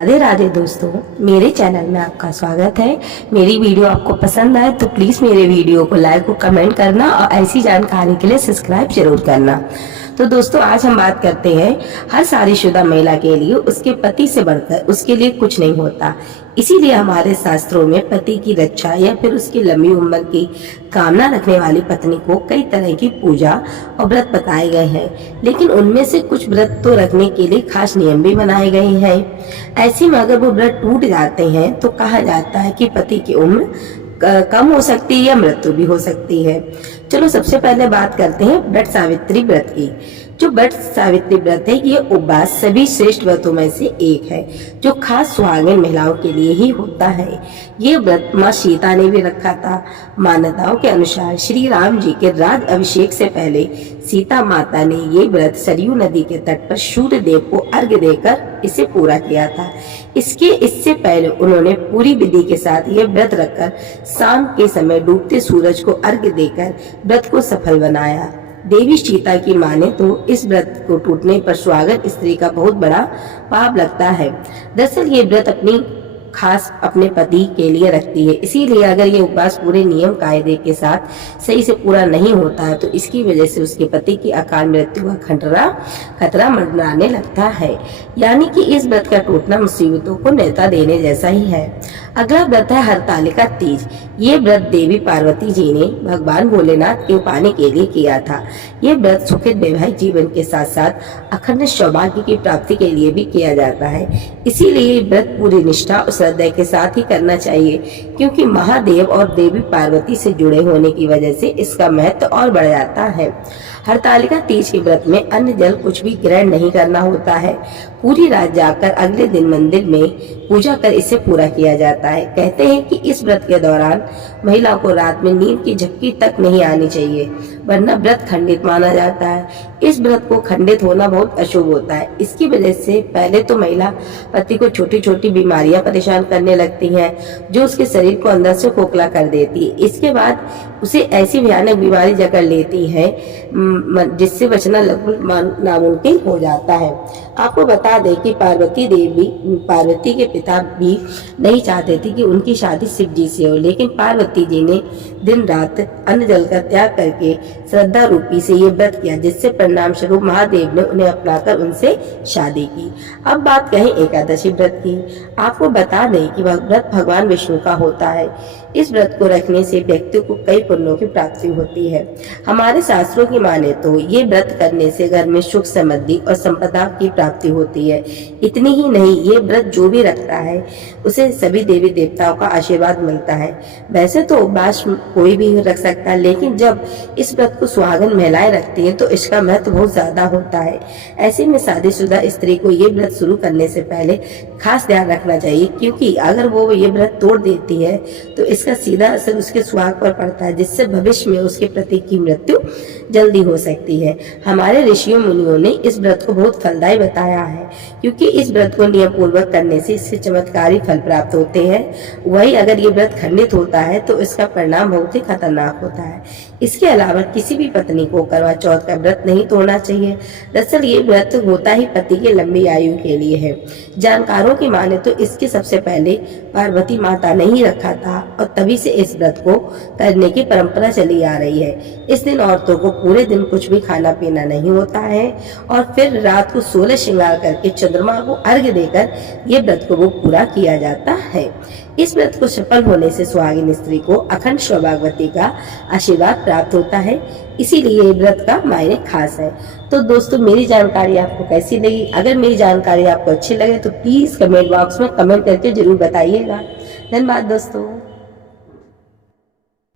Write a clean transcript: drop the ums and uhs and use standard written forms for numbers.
राधे राधे दोस्तों, मेरे चैनल में आपका स्वागत है। मेरी वीडियो आपको पसंद आए तो प्लीज़ मेरे वीडियो को लाइक और कमेंट करना और ऐसी जानकारी के लिए सब्सक्राइब जरूर करना। तो दोस्तों, आज हम बात करते हैं हर शादीशुदा महिला के लिए उसके पति से बढ़कर उसके लिए कुछ नहीं होता। इसीलिए हमारे शास्त्रों में पति की रक्षा या फिर उसकी लंबी उम्र की कामना रखने वाली पत्नी को कई तरह की पूजा और व्रत बताए गए हैं, लेकिन उनमें से कुछ व्रत तो रखने के लिए खास नियम भी बनाए गए हैं। ऐसे में अगर वो व्रत टूट जाते हैं तो कहा जाता है कि पति की उम्र कम हो सकती है या मृत्यु भी हो सकती है। चलो सबसे पहले बात करते हैं व्रत सावित्री व्रत की। जो व्रत सावित्री व्रत है, ये उपवास सभी श्रेष्ठ व्रतों में से एक है जो खास सुहागिन महिलाओं के लिए ही होता है। ये व्रत माँ सीता ने भी रखा था। मान्यताओं के अनुसार श्री राम जी के राज अभिषेक से पहले सीता माता ने ये व्रत सरयू नदी के तट पर सूर्य देव को अर्घ्य देकर इसे पूरा किया था। इससे पहले उन्होंने पूरी विधि के साथ ये व्रत रखकर शाम के समय डूबते सूरज को अर्घ्य देकर व्रत को सफल बनाया। देवी सीता की माने तो इस व्रत को टूटने पर सुहागन स्त्री का बहुत बड़ा पाप लगता है। दरअसल ये व्रत अपने पति के लिए रखती है, इसीलिए अगर ये उपवास पूरे नियम कायदे के साथ सही से पूरा नहीं होता है तो इसकी वजह से उसके पति की अकाल मृत्यु का खतरा मंडराने लगता है। यानी कि इस व्रत का टूटना मुसीबतों को न्योता देने जैसा ही है। अगला व्रत है हरतालिका तीज। ये व्रत देवी पार्वती जी ने भगवान भोलेनाथ के पाने के लिए किया था। ये व्रत सुखद वैवाहिक जीवन के साथ साथ अखंड सौभाग्य की प्राप्ति के लिए भी किया जाता है। इसीलिए ये व्रत पूरी निष्ठा और श्रद्धा के साथ ही करना चाहिए, क्योंकि महादेव और देवी पार्वती से जुड़े होने की वजह से इसका महत्व और बढ़ जाता है। हरतालिका तीज के व्रत में अन्न जल कुछ भी ग्रहण नहीं करना होता है। पूरी रात जाकर अगले दिन मंदिर में पूजा कर इसे पूरा किया जाता है। कहते हैं कि इस व्रत के दौरान महिला को रात में नींद की झपकी तक नहीं आनी चाहिए, वरना व्रत खंडित माना जाता है। इस व्रत को खंडित होना बहुत अशुभ होता है। इसकी वजह से पहले तो महिला पति को छोटी छोटी बीमारियां परेशान करने लगती हैं, जो उसके शरीर को अंदर से खोखला कर देती है। इसके बाद उसे ऐसी भयानक बीमारी जकड़ लेती है जिससे बचना लगभग नामुमकिन हो जाता है। आपको बता दें कि पार्वती के पिता भी नहीं चाहते थे कि उनकी शादी शिव जी से हो, लेकिन पार्वती जी ने दिन रात अन्न जल का त्याग करके श्रद्धा रूपी से ये व्रत किया, जिससे परिणाम स्वरूप महादेव ने उन्हें अपनाकर उनसे शादी की। अब बात कहें एकादशी व्रत की। आपको बता दें कि वह व्रत भगवान विष्णु का होता है। इस व्रत को रखने से व्यक्ति को कई पुण्यों की प्राप्ति होती है। हमारे शास्त्रों की माने तो ये व्रत करने से घर में सुख समृद्धि और संपदा की प्राप्ति होती है। इतनी ही नहीं, ये व्रत जो भी रखता है उसे सभी देवी देवताओं का आशीर्वाद मिलता है। वैसे तो उपवास कोई भी रख सकता है, लेकिन जब इस व्रत को सुहागन महिलाएं रखती हैं तो इसका महत्व बहुत ज्यादा होता है। ऐसे में शादीशुदा स्त्री को ये व्रत शुरू करने से पहले खास ध्यान रखना चाहिए, क्योंकि अगर वो ये व्रत तोड़ देती है तो इसका सीधा असर उसके सुहाग पर पड़ता है, जिससे भविष्य में उसके पति की मृत्यु जल्दी हो सकती है। हमारे ऋषियों मुनियों ने इस व्रत को बहुत फलदायी बताया है, क्योंकि इस व्रत को नियम पूर्वक करने से इससे चमत्कारी फल प्राप्त होते हैं। वही अगर ये व्रत खंडित होता है तो इसका परिणाम बहुत ही खतरनाक होता है। इसके अलावा किसी भी पत्नी को करवा चौथ का व्रत नहीं तोड़ना चाहिए। दरअसल ये व्रत होता ही पति के लंबी आयु के लिए है। जानकारों की माने तो इसके सबसे पहले पार्वती माता ने ही रखा था और तभी से इस व्रत को करने की परंपरा चली आ रही है। इस दिन औरतों को पूरे दिन कुछ भी खाना पीना नहीं होता है और फिर रात को 16 श्रृंगार करके चंद्रमा को अर्घ्य देकर ये व्रत को वो पूरा किया जाता है। इस व्रत को सफल होने से सुहागिन स्त्री को अखंड सौभाग्यवती का आशीर्वाद प्राप्त होता है। इसीलिए ये व्रत का मायने खास है। तो दोस्तों, मेरी जानकारी आपको कैसी लगी? अगर मेरी जानकारी आपको अच्छी लगे तो प्लीज कमेंट बॉक्स में कमेंट करके जरूर बताइएगा। धन्यवाद दोस्तों।